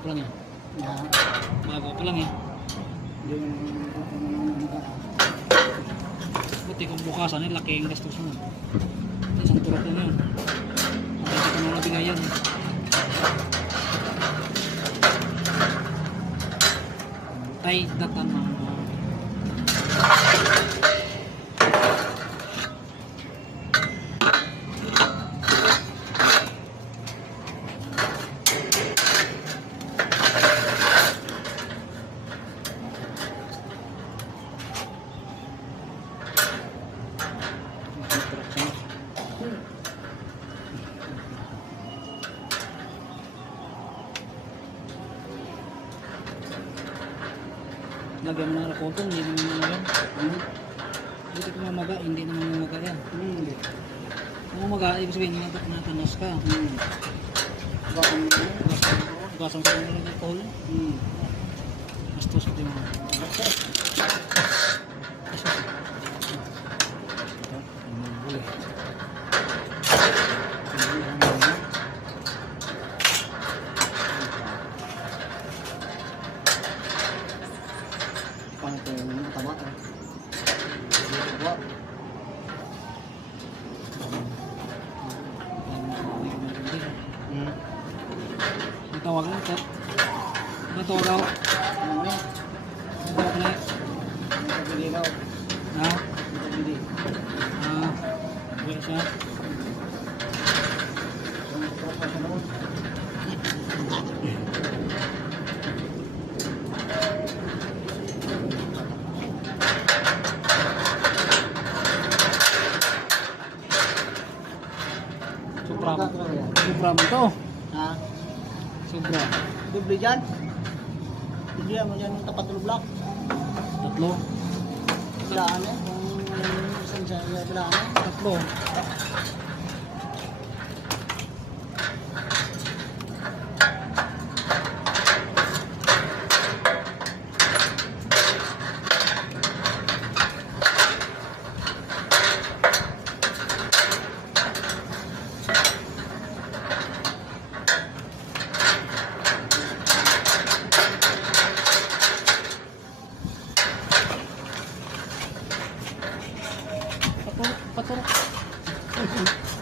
ka lang eh. Yung Buti kung bukasan eh, laki ang gastos mo. Isang turok lang yun. Hindi ko na nabigay yan. Tay datan mga Lagyan mo ng rakotong, hindi naman yan. Hmm. Buti kung mamaga, hindi naman mamaga yan. Hmm. Kung mamaga, ibig sabihin, nat- natanos ka. Hmm. Baka mo. Gasang ka ng alcohol, Hmm. gastos ko din mo. Paano ito yung tama? eh? Wah. Hmm. Ang tawag lang, tawag ako. Ano eh? Ang tawag na Ang pabili daw. Ha? Pabili. Ah, wala siya. Yung Sobra. Sobra mo to. Ha? Sobra. Doble dyan? Doble mo dyan ng block. Paturok, paturok.